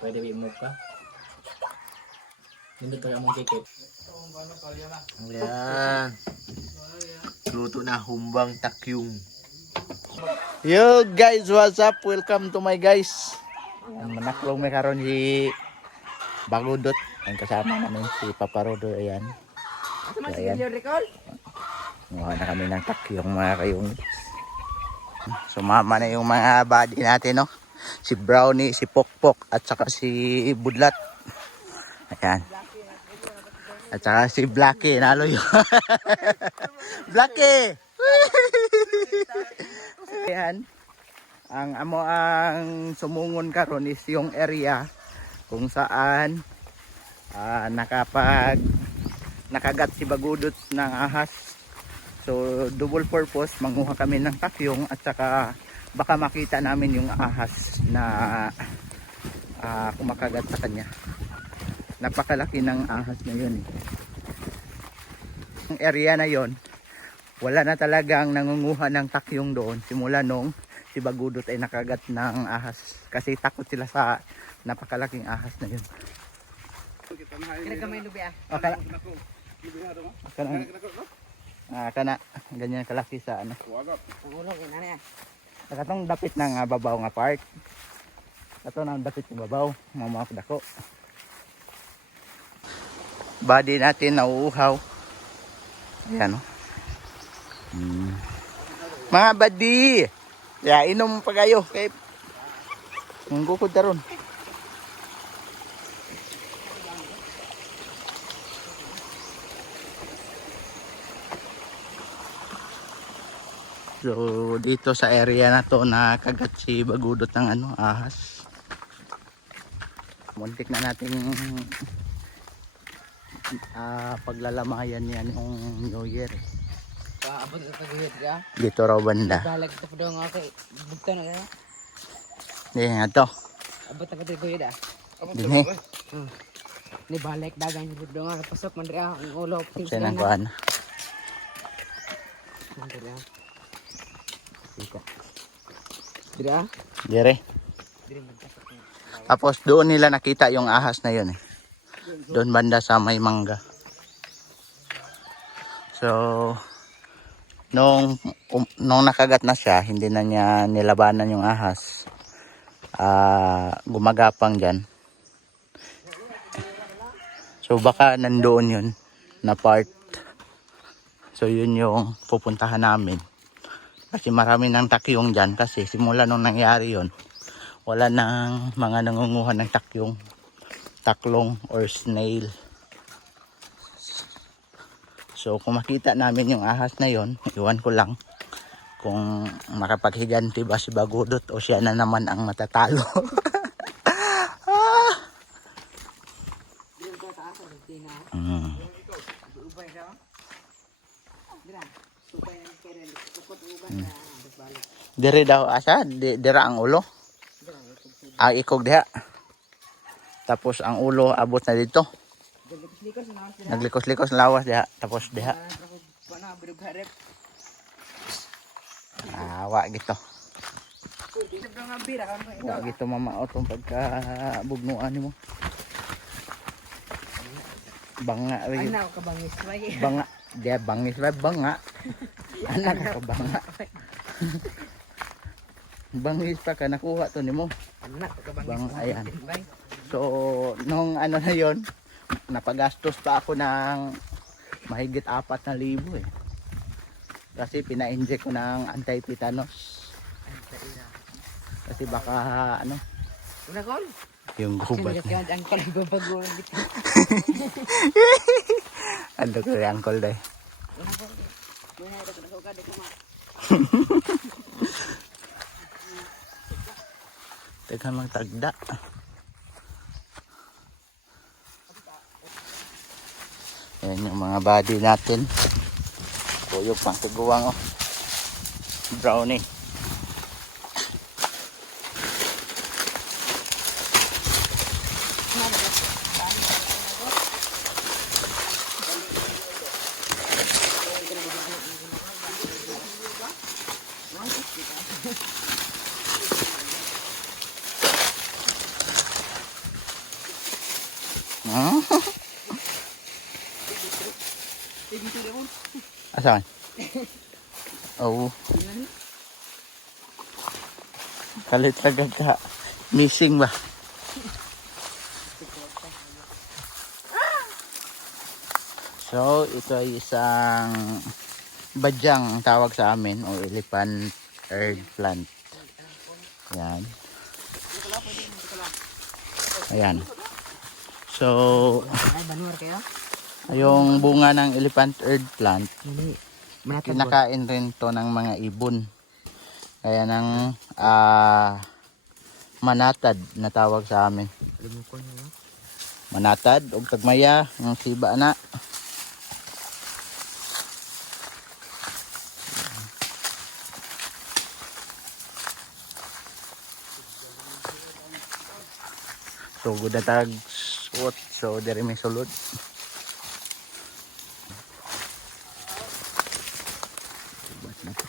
Pwede i-move ka. Hindi tayo mong kikip. Ayan. Luto na humbang takyong. Yo guys, what's up? Welcome to my guys. Ang manaklong may karon si Bagudot. Ang kasama namin si Paparodo. Ayan. Ayan. Mukha na kami ng takyong mga kayong. Sumama na yung mga body natin, no? Si Brownie, si Pokpok, at saka si Budlat. Ayan. At saka si Blackie, nalo yun. Blackie! Ayan. Ang amo ang sumungon karon is yung area kung saan ah, nakapag nakagat si Bagudot ng ahas. So double purpose, manguha kami ng takyong at saka baka makita namin yung ahas na ah, kumakagat sa kanya. Napakalaki ng ahas na yun. eh. Ang area na yon wala na talagang nangunguha ng takyong doon simula nung si Bagudot ay nakagat ng ahas kasi takot sila sa napakalaking ahas na yun. Kinagamay lubi ah. O, kana, ah, kana, ganyan kalaki sa ano. Ang ulog yun, ano yan? Nakatong dapit ng ah, babaw nga part. Ito nang dapit ng babaw, mamawak dako. Body natin nauuhaw. Ayan o. Hmm. Mga badi! Ya, inom pa kayo. Kay... Ang gukod taron. So dito sa area na to nakagat si Bagudot ng ano ahas. Muntik na nating ah, paglalamayan yan yung New Year. Paabot ka kaguyod ka. Dito raw banda. Balag ito pa daw nga kay. Bugto na kaya. Hindi nga to. Abot ka kaguyod ah. Dini. Ni balik dagan yung daw nga. Pasok man rin ah. Ang ulo. Sa nang kuhan. Diri ah. Diri ah. Dire. Tapos doon nila nakita yung ahas na yun eh. Doon banda sa may mangga. So, nung, um- nung nakagat na siya, hindi na niya nilabanan yung ahas. Ah, gumagapang dyan. So, baka nandoon yun na part. So, yun yung pupuntahan namin. Kasi marami ng takyong dyan kasi simula nung nangyari yun, wala nang mga nangunguha ng takyong, taklong or snail. So kung makita namin yung ahas na yon, iwan ko lang kung makapaghiganti ba si Bagudot o siya na naman ang matatalo. Ah. Diri ko taas. Diri na. mm. Ubay ka. Dira. Supay na kaya rin. Ukot uban na. Dire daw asa, di, dira ang ulo. Ang ikog diha. Tapos ang ulo abot na dito. Naglikos-likos na lawas diha. Tapos diha. Awa gito. Dito daw nga bira. Ano ito? Wa gito mamaot ang pagka bugnuan nimo. Banga rin. na. Kabangis. Lagi. Banga. Dia bangis ba banga. Anak ka banga. Bangis pa ka nakuha to nimo. Bang, ayan. So nung ano na yon, napagastos pa ako ng mahigit apat na libo eh. Kasi pina-inject ko ng anti-tetanus. Kasi baka ano, Una kol. yung gubat ang bago dito. Ano ko yung uncle day. Una kol. Muna ito na ma. Teka magtagda. Ayan yung mga body natin. Kuyog pang tiguang oh. Brownie. Asan? Oo. Kalit agad ka. Missing ba? So, ito ay isang badyang ang tawag sa amin o elephant eggplant. Yan. Ayan. So? Yung bunga ng elephant. Manatag ba? kinakain rin to ng mga ibon. Kaya ng ah, manatad na tawag sa amin. Manatad o tagmaya, yung siba na. So, good na tag. So, diri may sulod. Subat na to.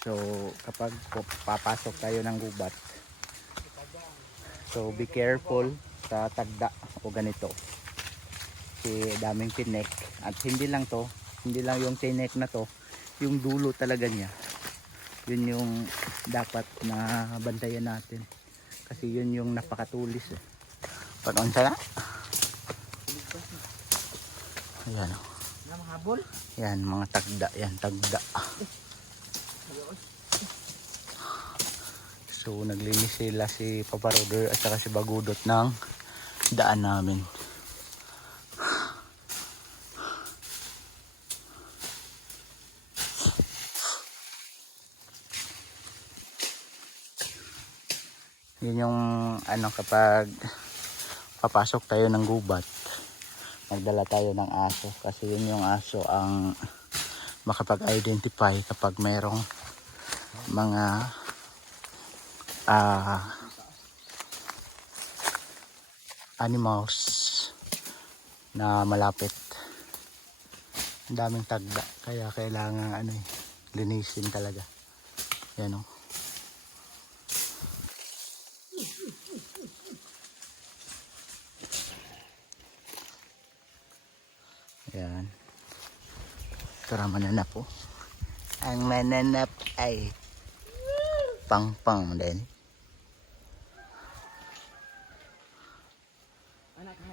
So, kapag papasok tayo ng gubat, so be careful sa tagda o ganito. Kasi daming tinek. At hindi lang to, hindi lang yung tinek na to, yung dulo talaga niya. Yun yung dapat na bantayan natin. Kasi yun yung napakatulis eh. Pag unsa na? Ayan o. Yan, mga tagda. Yan, tagda. So, naglinis sila si Papa Roder at saka si Bagudot ng daan namin. Yun yung ano kapag papasok tayo ng gubat magdala tayo ng aso kasi yun yung aso ang makapag-identify kapag mayroong mga ah animals na malapit ang daming tagda kaya kailangan ano eh linisin talaga yan o Yan. Tara mananap po. Ang mananap ay din.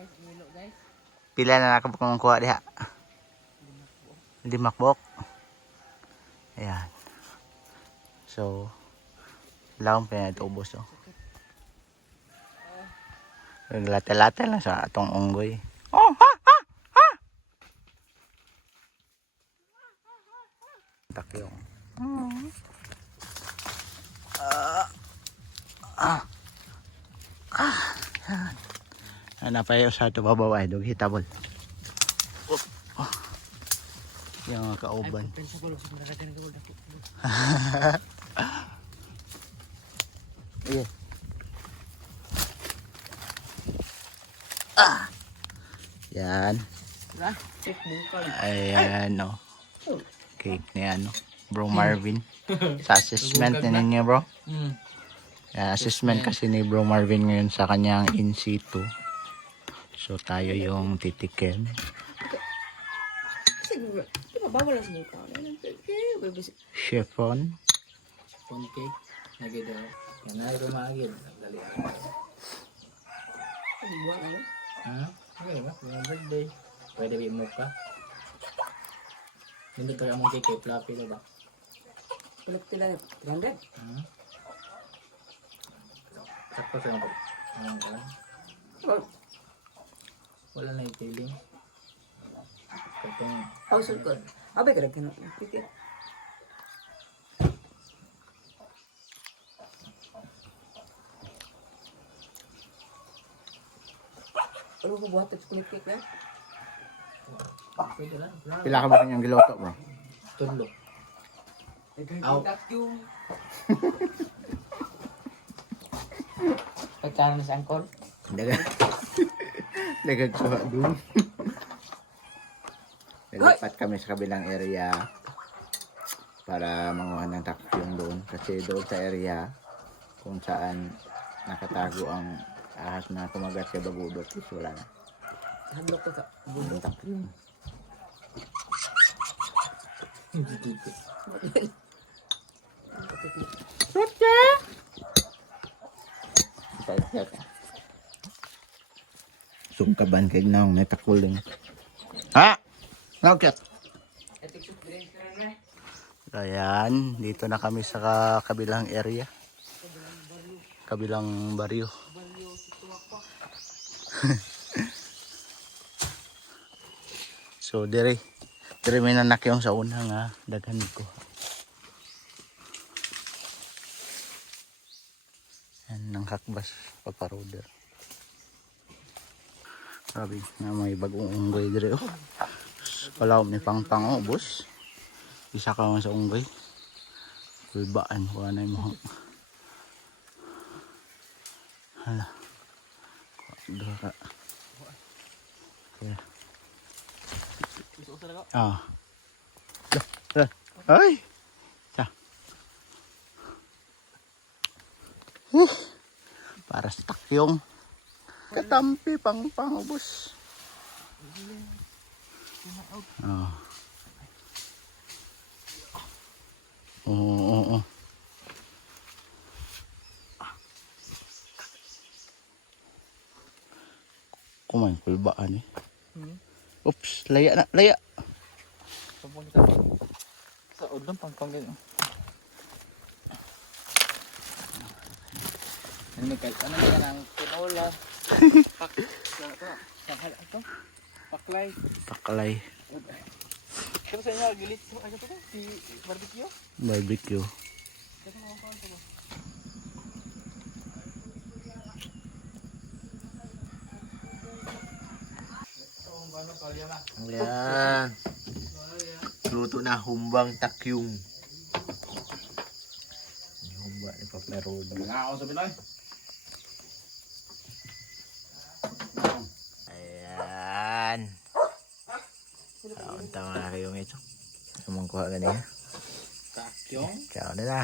Kahit milo guys. Pila na nakapagkukuha diha? Limakbok. Ayan. So, laong pinatubos oh. Naglata-lata lang sa atong unggoy. Oh, ha, ha, ha! Takyong. Ah, ah, ah, yan. Ano pa yung sa ito babaway, dog hitabol. Oh, oh. Yung mga kauban. Iya. Ah. Yan. Ayan, no. Cake ni ano. Bro Marvin. Sa assessment na ninyo, bro. Hmm. Yan, assessment kasi ni Bro Marvin ngayon sa kanyang in situ. So, tayo yung ba ang sinuka? Eh, bebis. Chiffon. Phone cake. Nagida. Yan ay rumagid. Nagdali ako. Ano ano? Ha? Okay ba? Yung birthday. Pwede ba i-move ka? Hindi tayo mong cake. Fluffy na ba? Kulap tila 300. Hmm? Sakto sa mga Anong? Oh, Wala na yung feeling. Itong pausol ko. Abay ka rin Pikit. Ano ko buhat at kulit cake na? pwede lang. Pila ka ba kanyang giloto, bro? Tulo. Aw. Pagkaroon na sa angkol? Daga. Dagag suha doon. Nalipat kami sa kabilang area para manguha ng takyong doon. Kasi doon sa area kung saan nakatago ang Ahas na kumagat siya bagudot. Is wala na. Hadlok ko sa bundok. Sungkaban kay naong natakol din. Ha? Nakit. Ayan, dito na kami sa ka- kabilang area. Kabilang baryo. so, dire. Dire may nanak yung sa una nga daghan ko. Yan, ng hakbas paparoder. Sabi nga may bagong unggoy dire. Oh. Wala ni pang pang oh, boss. Isa ka sa unggoy. Kulbaan ko na mo. Hala. Ka. Kaya. Ah. Ay. Para sa takyong. Katampi pang pangubos. Ah. Oo, oo, oo. Kumain kulbaan eh. Oops, laya na, laya. Sa udang pang pang ganyan. Ano kay ano ka nang tinola? Pak. Ito. Paklay. Pakalay, Pero sa inyo gilit mo ano to si barbecue? barbecue. Kasi mo pa to. Ayan. Luto na humbang takyong. Humba ni Paperod. Nga ako sa Pinoy. Ayan. Kaunta mga kayong ito. Sumangkuha ka niya. Kakyong. Ikaw na na.